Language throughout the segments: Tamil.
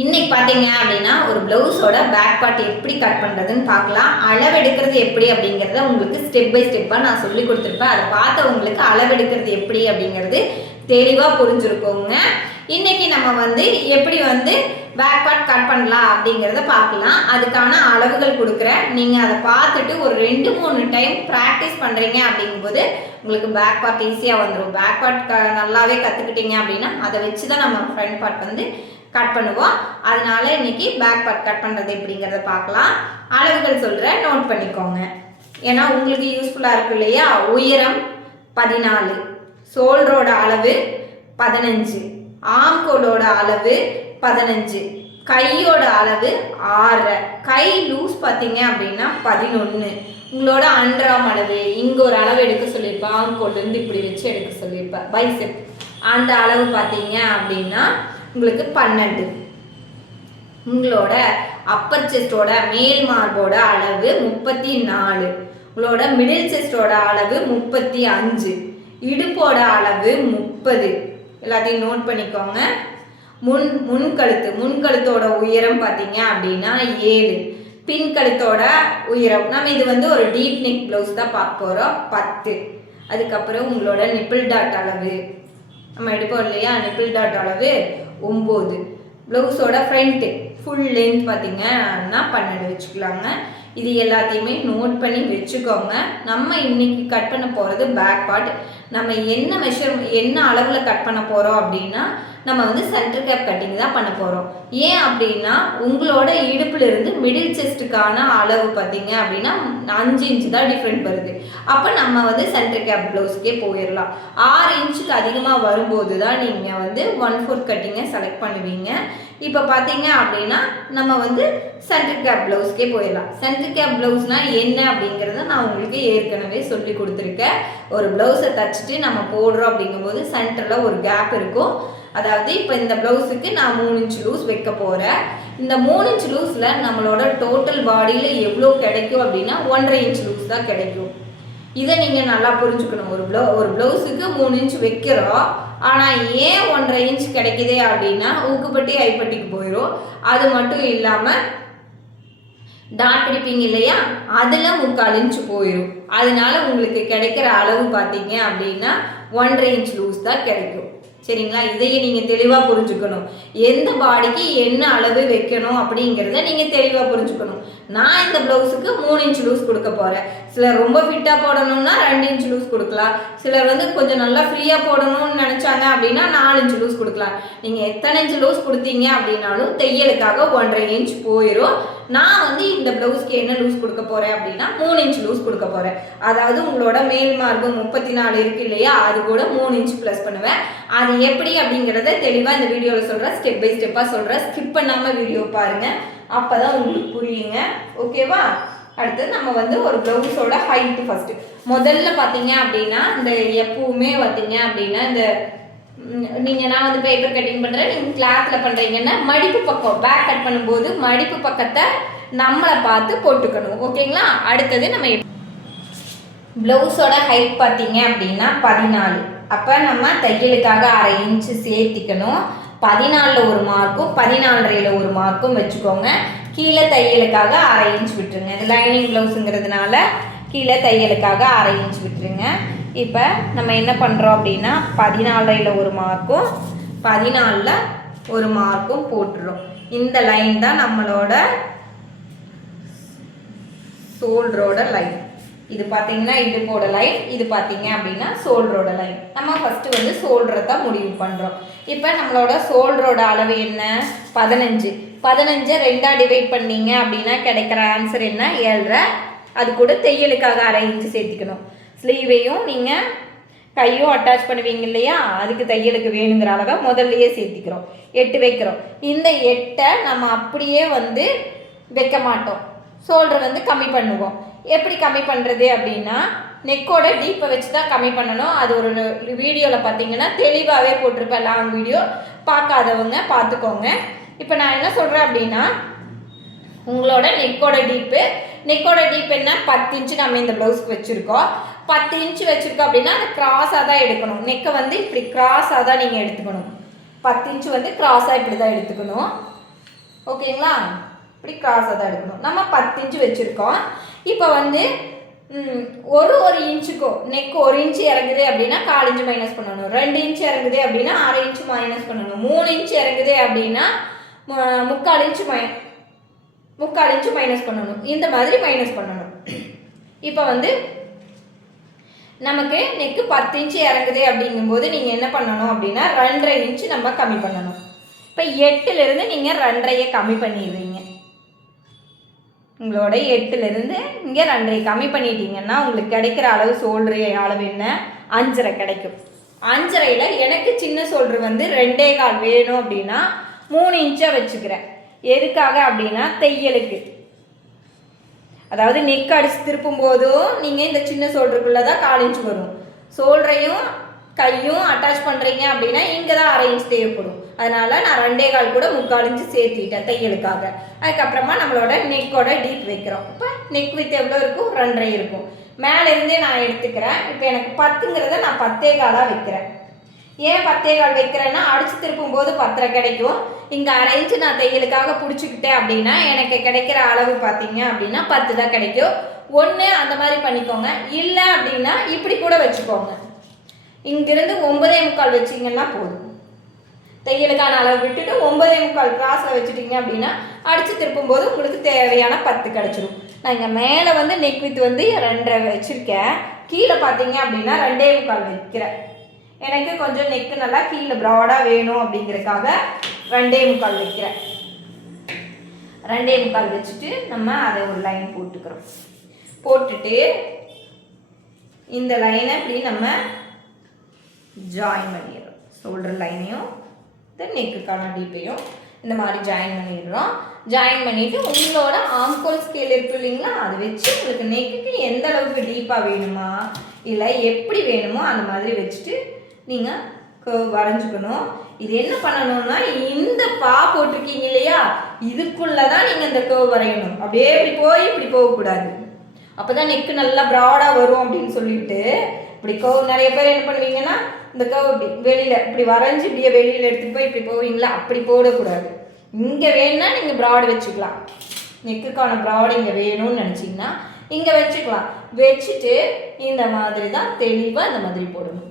இன்னைக்கு பார்த்தீங்க அப்படின்னா ஒரு ப்ளவுஸோட பேக் பார்ட் எப்படி கட் பண்ணுறதுன்னு பார்க்கலாம். அளவெடுக்கிறது எப்படி அப்படிங்கிறத உங்களுக்கு ஸ்டெப் பை ஸ்டெப்பாக நான் சொல்லி கொடுத்துருப்பேன். அதை பார்த்தவங்களுக்கு அளவெடுக்கிறது எப்படி அப்படிங்கிறது தெளிவாக புரிஞ்சுருக்கோங்க. இன்னைக்கு நம்ம எப்படி பேக் பார்ட் கட் பண்ணலாம் அப்படிங்கிறத பார்க்கலாம். அதுக்கான அளவுகள் கொடுக்குறேன். நீங்கள் அதை பார்த்துட்டு ஒரு 2-3 டைம் ப்ராக்டிஸ் பண்ணுறீங்க அப்படிங்கும்போது உங்களுக்கு பேக் பார்ட் ஈஸியாக வந்துடும். பேக் பார்ட் நல்லாவே கற்றுக்கிட்டீங்க அப்படின்னா அதை வச்சு தான் நம்ம ஃப்ரண்ட் பார்ட் கட் பண்ணுவோம். அதனால இன்னைக்கு பேக் பார்ட் கட் பண்ணுறது எப்படிங்கிறத பார்க்கலாம். அளவுகள் சொல்கிறேன், நோட் பண்ணிக்கோங்க. ஏன்னா உங்களுக்கு யூஸ்ஃபுல்லாக இருக்கு இல்லையா. உயரம் 14, ஷோல்டரோட அளவு 15, ஆம்கோலோட அளவு 15, கையோட அளவு 6, கை லூஸ் பார்த்தீங்க அப்படின்னா 11, உங்களோட அண்டராம் அளவு இங்கே ஒரு அளவு எடுக்க சொல்லியிருப்பேன். ஆம்கோல்லேருந்து இப்படி வச்சு எடுக்க சொல்லியிருப்பேன். பைசெப் அந்த அளவு பார்த்தீங்க அப்படின்னா உங்களுக்கு 12. உங்களோட அப்பர் செஸ்டோட மேல் மார்போட அளவு 34, உங்களோட மிடில் செஸ்டோட அளவு 35, இடுப்போட அளவு 30. எல்லாத்தையும் நோட் பண்ணிக்கோங்க. முன்கழுத்தோட உயரம் பார்த்தீங்க அப்படின்னா 7, பின்கழுத்தோட உயரம் நம்ம இது ஒரு டீப் நெக் ப்ளவுஸ் தான் பார்க்க போகிறோம் 10. அதுக்கப்புறம் உங்களோட நிப்பிள் டாட் அளவு நம்ம எடுப்போம் இல்லையா, நிப்பிள் டாட் அளவு 9. ப்ளவுஸோட ஃப்ரண்ட்டு ஃபுல் லென்த் பார்த்தீங்கன்னா 12 வச்சுக்கலாங்க. இது எல்லாத்தையுமே நோட் பண்ணி வச்சுக்கோங்க. நம்ம இன்னைக்கு கட் பண்ண போகிறது பேக் பார்ட். நம்ம என்ன அளவில் கட் பண்ண போகிறோம் அப்படின்னா நம்ம சென்டர் கேப் கட்டிங் தான் பண்ண போகிறோம். ஏன் அப்படின்னா உங்களோட இடுப்புலேருந்து மிடில் செஸ்ட்டுக்கான அளவு பார்த்தீங்க அப்படின்னா 5 இன்ச்சு தான் டிஃப்ரெண்ட் வருது. அப்போ நம்ம சென்டர் கேப் ப்ளவுஸ்க்கே போயிடலாம். 6 இன்ச்சுக்கு அதிகமாக வரும்போது தான் நீங்கள் 1/4 கட்டிங்கை செலக்ட் பண்ணுவீங்க. இப்போ பார்த்தீங்க அப்படின்னா நம்ம சென்டர் கேப் ப்ளவுஸ்க்கே போயிடலாம். சென்டர் கேப் ப்ளவுஸ்னால் என்ன அப்படிங்கிறத நான் உங்களுக்கு ஏற்கனவே சொல்லி கொடுத்துருக்கேன். ஒரு ப்ளவுஸை தச்சுட்டு நம்ம போடுறோம் அப்படிங்கும்போது சென்டரில் ஒரு கேப் இருக்கும். அதாவது இப்போ இந்த ப்ளவுஸுக்கு நான் 3 இன்ச் லூஸ் வைக்க போகிறேன். இந்த 3 இன்ச் லூஸில் நம்மளோட டோட்டல் பாடியில் எவ்வளோ கிடைக்கும் அப்படின்னா 1.5 இன்ச் லூஸ் தான் கிடைக்கும். இதை நீங்கள் நல்லா புரிஞ்சுக்கணும். ஒரு ப்ளவுஸுக்கு 3 இன்ச் வைக்கிறோம். ஆனால் ஏன் 1.5 இன்ச் கிடைக்குதே அப்படின்னா ஊக்குப்பட்டி ஐப்பட்டிக்கு போயிடும். அது மட்டும் இல்லாமல் டாட் பிடிப்பீங்க இல்லையா, அதில் 3/4 இன்ச் போயிடும். அதனால உங்களுக்கு கிடைக்கிற அளவு பார்த்தீங்க அப்படின்னா 1.5 இன்ச் லூஸ் தான் கிடைக்கும். சரிங்களா, இதையே நீங்கள் தெளிவாக புரிஞ்சுக்கணும். எந்த பாடிக்கு என்ன அளவு வைக்கணும் அப்படிங்கிறத நீங்கள் தெளிவாக புரிஞ்சுக்கணும். நான் இந்த ப்ளவுஸுக்கு 3 இன்ச் லூஸ் கொடுக்க போகிறேன். சிலர் ரொம்ப ஃபிட்டாக போடணும்னா 2 இன்ச் லூஸ் கொடுக்கலாம். சிலர் கொஞ்சம் நல்லா ஃப்ரீயாக போடணும்னு நினச்சாங்க அப்படின்னா 4 இன்ச் லூஸ் கொடுக்கலாம். நீங்கள் எத்தனை இன்ச் லூஸ் கொடுத்தீங்க அப்படின்னாலும் தையலுக்காக 1.5 இன்ச் போயிடும். நான் இந்த ப்ளவுஸ்க்கு என்ன லூஸ் கொடுக்க போகிறேன் அப்படின்னா 3 இன்ச் லூஸ் கொடுக்க போகிறேன். அதாவது உங்களோட மேல் மார்பு 34 இருக்கு இல்லையா, அது கூட 3 இன்ச் ப்ளஸ் பண்ணுவேன். அது எப்படி அப்படிங்கிறத தெளிவாக இந்த வீடியோவில் சொல்கிறேன். ஸ்டெப் பை ஸ்டெப்பாக சொல்கிறேன். ஸ்கிப் பண்ணாமல் வீடியோ பாருங்கள். அப்போ தான் உங்களுக்கு புரியுங்க. ஓகேவா. அடுத்தது நம்ம ஒரு ப்ளவுஸோட ஹைட்டு ஃபஸ்ட்டு முதல்ல பார்த்தீங்க அப்படின்னா இந்த எப்பவுமே பார்த்தீங்க அப்படின்னா இந்த நான் பேப்பர் கட்டிங் பண்ணுறேன், நீங்கள் கிளாத்தில் பண்ணுறீங்கன்னா மடிப்பு பக்கம் பேக் கட் பண்ணும்போது மடிப்பு பக்கத்தை நம்மளை பார்த்து போட்டுக்கணும். ஓகேங்களா. அடுத்தது நம்ம ப்ளவுஸோட ஹைட் பார்த்தீங்க அப்படின்னா 14. அப்போ நம்ம தையலுக்காக 1/2 இன்ச்சு சேர்த்திக்கணும். 14 ஒரு மார்க்கும் 14.5 ஒரு மார்க்கும் வச்சுக்கோங்க. கீழே தையலுக்காக 1/2 இன்ச் விட்டுருங்க. இது லைனிங் ப்ளவுஸுங்கிறதுனால கீழே தையலுக்காக 1/2 இன்ச் விட்டுருங்க. இப்போ நம்ம என்ன பண்ணுறோம் அப்படின்னா 14.5 ஒரு மார்க்கும் 14 ஒரு மார்க்கும் போட்டுறோம். இந்த லைன் தான் நம்மளோட ஷோல்டரோட லைன். இது பார்த்தீங்கன்னா இடுப்போட லைன், இது பார்த்தீங்க அப்படின்னா ஷோல்டரோட லைன். நம்ம ஃபஸ்ட்டு ஷோல்டரை தான் முடிவு பண்ணுறோம். இப்போ நம்மளோட ஷோல்டரோட அளவு என்ன 15. 15 2ஆக டிவைட் பண்ணீங்க அப்படின்னா கிடைக்கிற ஆன்சர் என்ன 7.5. அது கூட தையலுக்காக 1/2 இன்ச்சு சேர்த்துக்கணும். ஸ்லீவையும் நீங்கள் கையும் அட்டாச் பண்ணுவீங்க இல்லையா, அதுக்கு தையலுக்கு வேணுங்கிற அளவை முதல்லையே சேர்த்திக்கிறோம். 8 வைக்கிறோம். இந்த 8ஐ நம்ம அப்படியே வைக்க மாட்டோம். ஷோல்டர் கம்மி பண்ணுவோம். எப்படி கம்மி பண்ணுறது அப்படின்னா நெக்கோட டீப்பை வச்சு தான் கம்மி பண்ணணும். அது ஒரு வீடியோவில் பார்த்தீங்கன்னா தெளிவாகவே போட்டிருப்பேன். லாங் வீடியோ பார்க்காதவங்க பார்த்துக்கோங்க. இப்போ நான் என்ன சொல்கிறேன் அப்படின்னா உங்களோட நெக்கோட டீப் என்ன 10 இன்ச்சு நம்ம இந்த ப்ளவுஸ்க்கு வச்சுருக்கோம். 10 இன்ச்சு வச்சுருக்கோம் அப்படின்னா அது கிராஸாக தான் எடுக்கணும். நெக்கை இப்படி கிராஸாக தான் நீங்கள் எடுத்துக்கணும். 10 இன்ச்சு கிராஸாக இப்படி தான் எடுத்துக்கணும். ஓகேங்களா? இப்படி கிராஸாக தான் எடுக்கணும். நம்ம 10 இன்ச்சு வச்சுருக்கோம். இப்போ வந்து ஒரு இன்ச்சுக்கும் நெக் 1 இன்ச்சு இறங்குது அப்படின்னா 1/4 இன்ச்சு மைனஸ் பண்ணணும். 2 இன்ச்சு இறங்குது அப்படின்னா 1/2 இன்ச்சு மைனஸ் பண்ணணும். 3 இன்ச்சு இறங்குது அப்படின்னா 3/4 இன்ச்சு மைனஸ் பண்ணணும். இந்த மாதிரி மைனஸ் பண்ணணும். இப்போ வந்து நமக்கு நெக்கு 10 இன்ச்சு இறங்குது அப்படிங்கும்போது நீங்கள் என்ன பண்ணணும் அப்படின்னா 2.5 இன்ச்சு நம்ம கம்மி பண்ணணும். இப்போ 8லேருந்து நீங்கள் 2.5 கம்மி பண்ணிடுவீங்க. உங்களோட 8லேருந்து இங்கே 2.5 கம்மி பண்ணிட்டீங்கன்னா உங்களுக்கு கிடைக்கிற அளவு ஷோல்டரு அளவு என்ன? 5.5 கிடைக்கும். 5.5ல் எனக்கு சின்ன ஷோல்டரு வந்து 2.25 வேணும் அப்படின்னா 3 இன்ச்சாக வச்சுக்கிறேன். எதுக்காக அப்படின்னா தையலுக்கு, அதாவது நெக் அடித்து திருப்பும் போதும் நீங்கள் இந்த சின்ன ஷோல்டருக்குள்ளே தான் 1/4 இன்ச்சு வரும். ஷோல்டரையும் கையும் அட்டாச் பண்ணுறீங்க அப்படின்னா இங்கே தான் 1/2 இன்ச் தேவைப்படும். அதனால் நான் 2.25 கூட 3/4 இன்ச்சு சேர்த்திட்டேன் தையலுக்காக. அதுக்கப்புறமா நம்மளோட நெக்கோட டீப் வைக்கிறோம். இப்போ நெக் வித் எவ்வளோ இருக்கும்? 2.5 இருக்கும். மேலேருந்தே நான் எடுத்துக்கிறேன். இப்போ எனக்கு 10ங்கிறத நான் 10.25 வைக்கிறேன். ஏன் 10.25 வைக்கிறேன்னா அடித்து திருப்பும் போது 10.5 கிடைக்கும். இங்கே 1/2 இன்ச்சு நான் தையலுக்காக பிடிச்சிக்கிட்டேன் அப்படின்னா எனக்கு கிடைக்கிற அளவு பார்த்தீங்க அப்படின்னா 10 தான் கிடைக்கும். ஒன்று அந்த மாதிரி பண்ணிக்கோங்க. இல்லை அப்படின்னா இப்படி கூட வச்சுக்கோங்க. இங்கிருந்து 9.25 வச்சிங்கன்னா போதும். தையலுக்கான அளவு விட்டுட்டு 9.25 கிராஸில் வச்சுட்டிங்க அப்படின்னா அடித்து திருப்பும் போது உங்களுக்கு தேவையான 10 கிடச்சிரும். நான் இங்கே மேலே வந்து நெக் வித் வந்து 2.5 வச்சுருக்கேன். கீழே பார்த்தீங்க அப்படின்னா 2.25 வைக்கிறேன். எனக்கு கொஞ்சம் நெக்கு நல்லா கீழே ப்ராடாக வேணும் அப்படிங்கிறதுக்காக 2.25 வைக்கிறேன். 2.25 வச்சுட்டு நம்ம அதை ஒரு லைன் போட்டுக்கிறோம். போட்டுட்டு இந்த லைனை இப்படி நம்ம ஜாயின் பண்ணிடுறோம். ஷோல்டர் லைனையும் நெக்குக்கான டீப்பையும் இந்த மாதிரி ஜாயின் பண்ணிடுறோம். ஜாயின் பண்ணிவிட்டு உங்களோட ஆம்கோல் ஸ்கேல் இருக்கு இல்லைங்களா, அதை வச்சு உங்களுக்கு நெக்குக்கு எந்த அளவுக்கு டீப்பாக வேணுமா இல்லை எப்படி வேணுமோ அந்த மாதிரி வச்சுட்டு நீங்கள் கர்வ் வரைஞ்சிக்கணும். இது என்ன பண்ணணும்னா இந்த பா போட்டிருக்கீங்க இல்லையா, இதுக்குள்ளே தான் நீங்கள் இந்த கர்வ் வரையணும். அப்படியே இப்படி போகக்கூடாது. அப்போ தான் நெக்கு நல்லா ப்ராடாக வரும் அப்படின்னு சொல்லிட்டு இப்படி கர்வ் நிறைய பேர் என்ன பண்ணுவீங்கன்னா இந்த கர்வ் இப்படி வெளியில் இப்படி வரைஞ்சி இப்படியே வெளியில் எடுத்துகிட்டு போய் இப்படி போவீங்களா, அப்படி போடக்கூடாது. இங்கே வேணும்னா நீங்கள் ப்ராட் வச்சுக்கலாம். நெக்குக்கான ப்ராட் இங்கே வேணும்னு நினச்சிங்கன்னா இங்கே வச்சுக்கலாம். வச்சுட்டு இந்த மாதிரி தான் தெளிவாக இந்த மாதிரி போடணும்.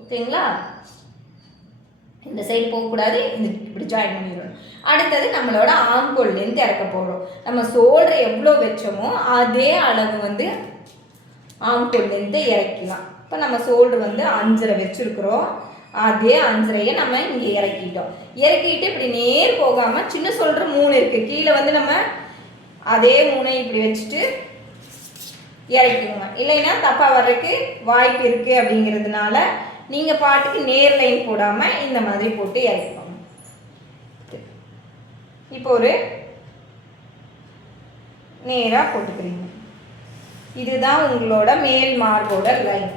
ஓகேங்களா? இந்த சைடு போகக்கூடாது. இந்த இப்படி ஜாயின் பண்ணிடணும். அடுத்தது நம்மளோட ஆம்கோல் லென்த் இறக்க போகிறோம். நம்ம ஷோல்டர் எவ்வளோ வச்சோமோ அதே அளவு வந்து ஆம்கோல் லென்த்தை இறக்கலாம். இப்போ நம்ம ஷோல்டர் வந்து 5.5 வச்சுருக்குறோம். அதே 5.5 நம்ம இங்கே இறக்கிட்டோம். இறக்கிட்டு இப்படி நேர் போகாமல் சின்ன ஷோல்டர் 3 இருக்குது. கீழே வந்து நம்ம அதே 3 இப்படி வச்சுட்டு இறக்கிடுங்க. இல்லைன்னா தப்பாக வர்றதுக்கு வாய்ப்பு இருக்குது. அப்படிங்கிறதுனால நீங்கள் பாட்டுக்கு நேர் லைன் போடாமல் இந்த மாதிரி போட்டு இறக்கிக்கோங்க. இப்போ ஒரு நேராக போட்டுக்கிறீங்க. இதுதான் உங்களோட மேல் மார்போட லைன்.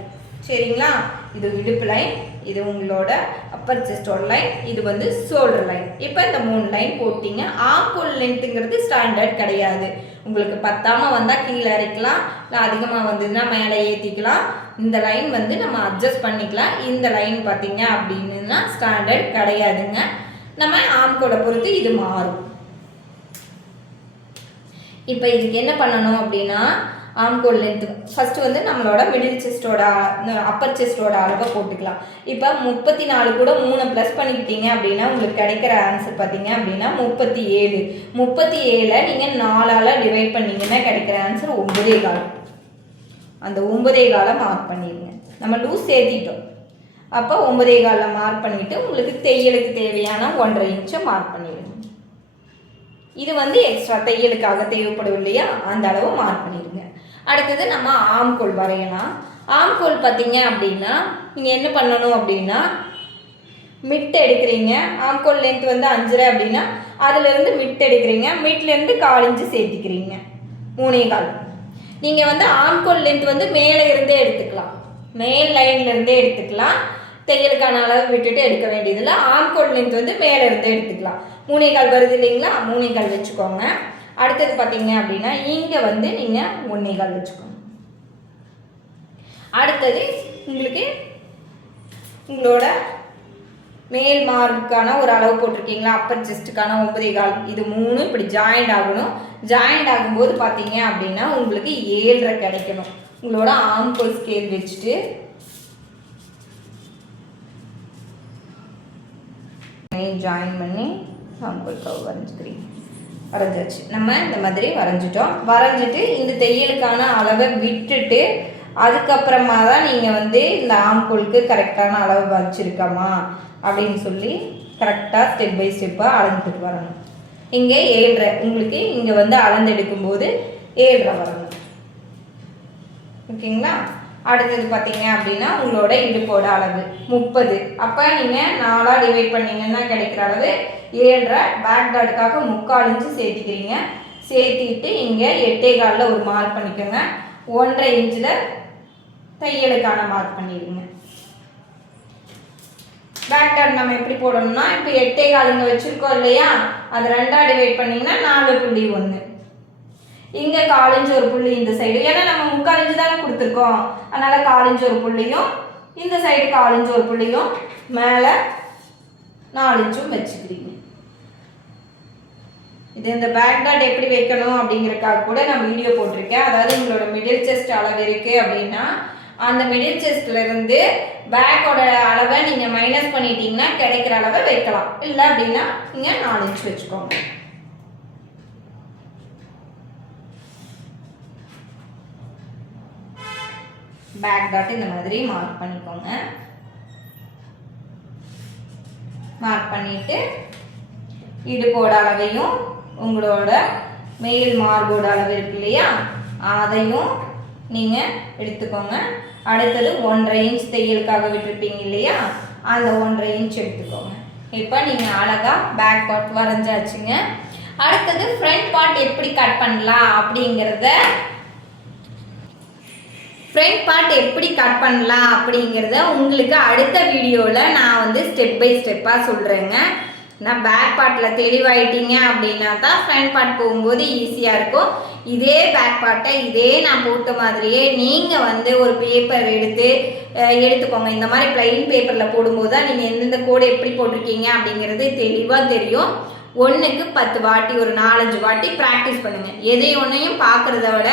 சரிங்களா? இது இடுப்பு லைன், இது உங்களோட அப்பர் செஸ்டோட லைன், இது வந்து ஷோல்டர் லைன். இப்போ இந்த 3 லைன் போட்டிங்க. ஆம்கோல் லென்த்துங்கிறது ஸ்டாண்டர்ட் கிடையாது. உங்களுக்கு பத்தாமல் வந்தால் கீழே இறக்கலாம், இல்லை அதிகமாக வந்ததுன்னா மேலே ஏற்றிக்கலாம். இந்த லைன் வந்து நம்ம அட்ஜஸ்ட் பண்ணிக்கலாம். இந்த லைன் பார்த்தீங்க அப்படின்னா ஸ்டாண்டர்ட் கிடையாதுங்க. நம்ம ஆம்கோலை பொறுத்து இது மாறும். இப்போ இதுக்கு என்ன பண்ணணும் அப்படின்னா ஆம்கோல் லென்த்து ஃபஸ்ட்டு வந்து நம்மளோட மிடில் செஸ்டோட அப்பர் செஸ்டோட அளவை போட்டுக்கலாம். இப்போ 34 கூட 3 ப்ளஸ் பண்ணிக்கிட்டீங்க அப்படின்னா உங்களுக்கு கிடைக்கிற ஆன்சர் பார்த்தீங்க அப்படின்னா 37. 37 நீங்கள் 4ஆல் டிவைட் பண்ணிங்கன்னா கிடைக்கிற ஆன்சர் 9.25. அந்த 9.25 மார்க் பண்ணிடுங்க. நம்ம லூஸ் சேர்த்திட்டோம். அப்போ 9.25 மார்க் பண்ணிவிட்டு உங்களுக்கு தையலுக்கு தேவையான 1.5 இன்ச்சை மார்க் பண்ணிடுங்க. இது வந்து எக்ஸ்ட்ரா தையலுக்காக தேவைப்படும் இல்லையா, அந்த அளவு மார்க் பண்ணிடுங்க. அடுத்தது நம்ம ஆம்கோல் வரையலாம். ஆம்கோல் பார்த்தீங்க அப்படின்னா நீங்கள் என்ன பண்ணணும் அப்படின்னா மிட் எடுக்கிறீங்க. ஆம்கோல் லென்த் வந்து 5.5 அப்படின்னா அதுலேருந்து மிட் எடுக்கிறீங்க. மிட்லேருந்து 1/4 இன்ச்சு சேர்த்திக்கிறீங்க. 3.25. நீங்கள் வந்து ஆம்கோல் லென்த் வந்து மேலே இருந்தே எடுத்துக்கலாம், மேல் லைன்லேருந்தே எடுத்துக்கலாம். தையலுக்கான அளவு விட்டுட்டு எடுக்க வேண்டியதில்லை. ஆம்கோல் லென்த் வந்து மேலே இருந்தே எடுத்துக்கலாம். 3.25 வருது இல்லைங்களா, 3.25 வச்சுக்கோங்க. அடுத்தது பார்த்தீங்க அப்படின்னா இங்கே வந்து நீங்கள் 1.25 வச்சுக்கோங்க. அடுத்தது உங்களுக்கு உங்களோட மேல் மார்புக்கான ஒரு அளவு போட்டிருக்கீங்களா, அப்பர் செஸ்ட்டுக்கான 9.25, இது 3 இப்படி ஜாயிண்ட் ஆகணும். ஜாயிண்ட் ஆகும்போது பார்த்தீங்க அப்படின்னா உங்களுக்கு 7.5 கிடைக்கணும். உங்களோட ஆம்கோல் ஸ்கேல் வச்சுட்டு ஜாயின் பண்ணி ஆம்கோல் கர்வ் வரைஞ்சிக்கிறீங்க. வரைஞ்சாச்சு. நம்ம இந்த மாதிரி வரைஞ்சிட்டோம். வரைஞ்சிட்டு இந்த தையலுக்கான அளவை விட்டுட்டு அதுக்கப்புறமா தான் நீங்கள் வந்து இந்த ஆம்கோலுக்கு கரெக்டான அளவு வச்சுருக்கோமா அப்படின்னு சொல்லி கரெக்டாக ஸ்டெப் பை ஸ்டெப்பாக அளந்துட்டு வரணும். இங்கே 7.5 உங்களுக்கு இங்கே வந்து அளந்து எடுக்கும்போது 7.5 வரணும். ஓகேங்களா? அடுத்தது பார்த்தீங்க அப்படின்னா உங்களோட இடுப்போட அளவு 30. அப்போ நீங்கள் 4ஆக டிவைட் பண்ணிங்கன்னா கிடைக்கிற அளவு 7.5. பேக் டாட்டுக்காக 3/4 இன்ச்சு சேர்த்துக்கிறீங்க. சேர்த்திட்டு இங்கே 8.25 ஒரு மார்க் பண்ணிக்கோங்க. 1.5 இன்ச்சில் தையலுக்கான மார்க் பண்ணிடுங்க. பேக் டாட் நம்ம எப்படி போடணும்னா இப்போ 8.25 இங்கே வச்சுருக்கோம் இல்லையா, அது 2ஆக டிவைட் பண்ணிங்கன்னா 4.1. இங்கே 1/4 இன்ச்சு ஒரு புள்ளி இந்த சைடு, ஏன்னா நம்ம 3/4 இன்ச்சு தானே கொடுத்துருக்கோம், அதனால் 1/4 இன்ச்சு ஒரு புள்ளியும் இந்த சைடு 1/4 இன்ச்சு ஒரு புள்ளியும் மேலே 4 இன்ச்சும் வச்சுக்கிறீங்க. இது இந்த பேக் டாட் எப்படி வைக்கணும் அப்படிங்கிறதுக்காக கூட நான் வீடியோ போட்டிருக்கேன். அதாவது உங்களோட மிடில் செஸ்ட் அளவு இருக்குது அப்படின்னா அந்த மிடில் செஸ்ட்லேருந்து பேக்கோட அளவை நீங்கள் மைனஸ் பண்ணிட்டீங்கன்னா கிடைக்கிற அளவை வைக்கலாம். இல்லை அப்படின்னா நீங்கள் 4 இன்ச் வச்சுக்கோங்க. பேக் டாட் இந்த மாதிரி மார்க் பண்ணிக்கோங்க. மார்க் பண்ணிட்டு இடுப்போட அளவையும் உங்களோட மேல் மார்போட அளவு இருக்கு இல்லையா, அதையும் நீங்கள் எடுத்துக்கோங்க. அடுத்தது 1.5 இன்ச் தையலுக்காக விட்டுருப்பீங்க இல்லையா, அந்த 1.5 இன்ச் எடுத்துக்கோங்க. இப்போ நீங்கள் அழகாக பேக் பார்ட் வரைஞ்சாச்சுங்க. அடுத்தது ஃப்ரண்ட் பார்ட் எப்படி கட் பண்ணலாம் அப்படிங்கிறத உங்களுக்கு அடுத்த வீடியோவில் நான் வந்து ஸ்டெப் பை ஸ்டெப்பாக சொல்கிறேங்க. நான் பேக் பார்ட்டில் தெளிவாயிட்டீங்க அப்படின்னா தான் ஃப்ரண்ட் பார்ட் போகும்போது ஈஸியாக இருக்கும். இதே பேக் பார்ட்டை இதே நான் போட்ட மாதிரியே நீங்கள் வந்து ஒரு பேப்பர் எடுத்துக்கோங்க. இந்த மாதிரி பிளைன் பேப்பரில் போடும்போது தான் நீங்கள் எந்தெந்த கோடு எப்படி போட்டிருக்கீங்க அப்படிங்கிறது தெளிவாக தெரியும். 1க்கு 10 வாட்டி ஒரு 4-5 வாட்டி ப்ராக்டிஸ் பண்ணுங்கள். ஒன்றையும் பார்க்குறத விட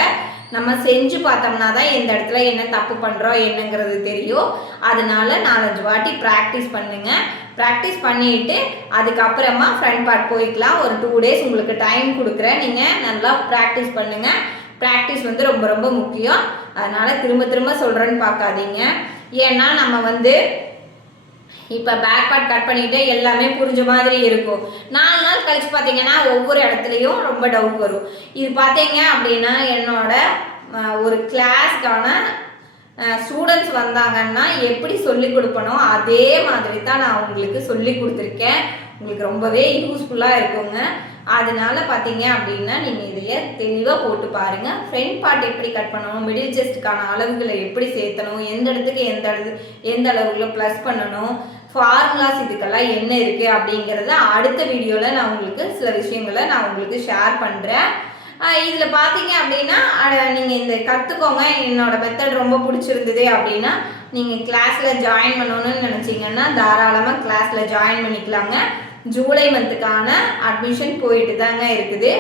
நம்ம செஞ்சு பார்த்தோம்னா தான் எந்த இடத்துல என்ன தப்பு பண்ணுறோம் என்னங்கிறது தெரியும். அதனால 4-5 வாட்டி ப்ராக்டிஸ் பண்ணுங்கள். ப்ராக்டிஸ் பண்ணிவிட்டு அதுக்கப்புறமா ஃப்ரண்ட் பார்ட் போய்க்கலாம். ஒரு 2 டேஸ் உங்களுக்கு டைம் கொடுக்குறேன். நீங்கள் நல்லா ப்ராக்டிஸ் பண்ணுங்கள். ப்ராக்டிஸ் வந்து ரொம்ப ரொம்ப முக்கியம். அதனால் திரும்ப சொல்கிறேன்னு பார்க்காதீங்க. ஏன்னா நம்ம வந்து இப்போ பேக் பார்ட் கட் பண்ணிவிட்டு எல்லாமே புரிஞ்ச மாதிரி இருக்கும். 4 நாள் கழிச்சு பார்த்தீங்கன்னா ஒவ்வொரு இடத்துலையும் ரொம்ப டவுட் வரும். இது பார்த்தீங்க அப்படின்னா என்னோட ஒரு கிளாஸ்க்கான ஸ்டூடெண்ட்ஸ் வந்தாங்கன்னா எப்படி சொல்லி கொடுப்பனோ அதே மாதிரி தான் நான் உங்களுக்கு சொல்லி கொடுத்துருக்கேன். உங்களுக்கு ரொம்பவே யூஸ்ஃபுல்லாக இருக்குங்க. அதனால பார்த்தீங்க அப்படின்னா நீங்கள் இதில் தெளிவாக போட்டு பாருங்கள். ஃப்ரண்ட் பார்ட் எப்படி கட் பண்ணணும், மிடில் செஸ்ட்டுக்கான அளவுகளை எப்படி சேர்த்தணும், எந்த இடத்துக்கு எந்த அளவுகளை ப்ளஸ் பண்ணணும், ஃபார்முலாஸ் இதுக்கெல்லாம் என்ன இருக்குது அப்படிங்கிறத அடுத்த வீடியோவில் நான் உங்களுக்கு சில விஷயங்களை நான் உங்களுக்கு ஷேர் பண்ணுறேன். இதில் பார்த்தீங்க அப்படின்னா நீங்கள் இந்த கற்றுக்கோங்க. என்னோட மெத்தட் ரொம்ப பிடிச்சிருந்தது அப்படின்னா நீங்கள் கிளாஸில் ஜாயின் பண்ணணும்னு நினச்சிங்கன்னா தாராளமாக கிளாஸில் ஜாயின் பண்ணிக்கலாங்க. ஜூலை மந்த்துக்கான அட்மிஷன் போயிட்டு தாங்க இருக்குது.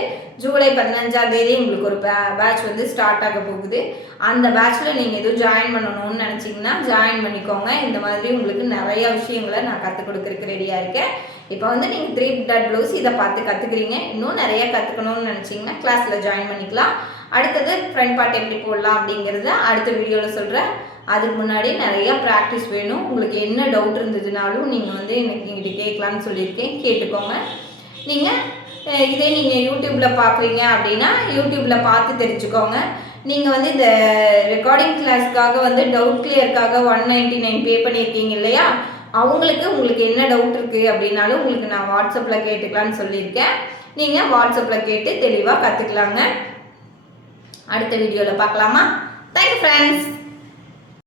ஜூலை 15ஆம் தேதி உங்களுக்கு ஒரு பேட்ச் வந்து ஸ்டார்ட் ஆக போகுது. அந்த பேட்ச்சில் நீங்கள் எதுவும் ஜாயின் பண்ணணும்னு நினச்சிங்கன்னா ஜாயின் பண்ணிக்கோங்க. இந்த மாதிரி உங்களுக்கு நிறைய விஷயங்களை நான் கற்றுக் கொடுக்குறதுக்கு ரெடியாக இருக்கேன். இப்போ வந்து நீங்கள் 3 டாட் ப்ளவுஸ் இதை பார்த்து கற்றுக்குறீங்க. இன்னும் நிறைய கற்றுக்கணும்னு நினச்சிங்கன்னா கிளாஸில் ஜாயின் பண்ணிக்கலாம். அடுத்தது ஃப்ரண்ட் பார்ட் எப்படி போடலாம் அப்படிங்கிறத அடுத்த வீடியோவில் சொல்கிறேன். அதுக்கு முன்னாடி நிறைய ப்ராக்டிஸ் வேணும். உங்களுக்கு என்ன டவுட் இருந்ததுனாலும் நீங்கள் வந்து எனக்கு எங்கிட்ட கேட்கலான்னு சொல்லியிருக்கேன், கேட்டுக்கோங்க. நீங்கள் யூடியூப்பில் பார்க்குறீங்க அப்படின்னா யூடியூப்பில் பார்த்து தெரிஞ்சுக்கோங்க. நீங்கள் வந்து இந்த ரெக்கார்டிங் கிளாஸ்க்காக வந்து டவுட் கிளியருக்காக 199 பே பண்ணியிருக்கீங்க இல்லையா, உங்களுக்கு என்ன டவுட் இருக்குது அப்படின்னாலும் உங்களுக்கு நான் வாட்ஸ்அப்பில் கேட்டுக்கலான்னு சொல்லியிருக்கேன். நீங்கள் வாட்ஸ்அப்பில் கேட்டு தெளிவாக கற்றுக்கலாங்க. அடுத்த வீடியோவில் பார்க்கலாமா? Thank you friends.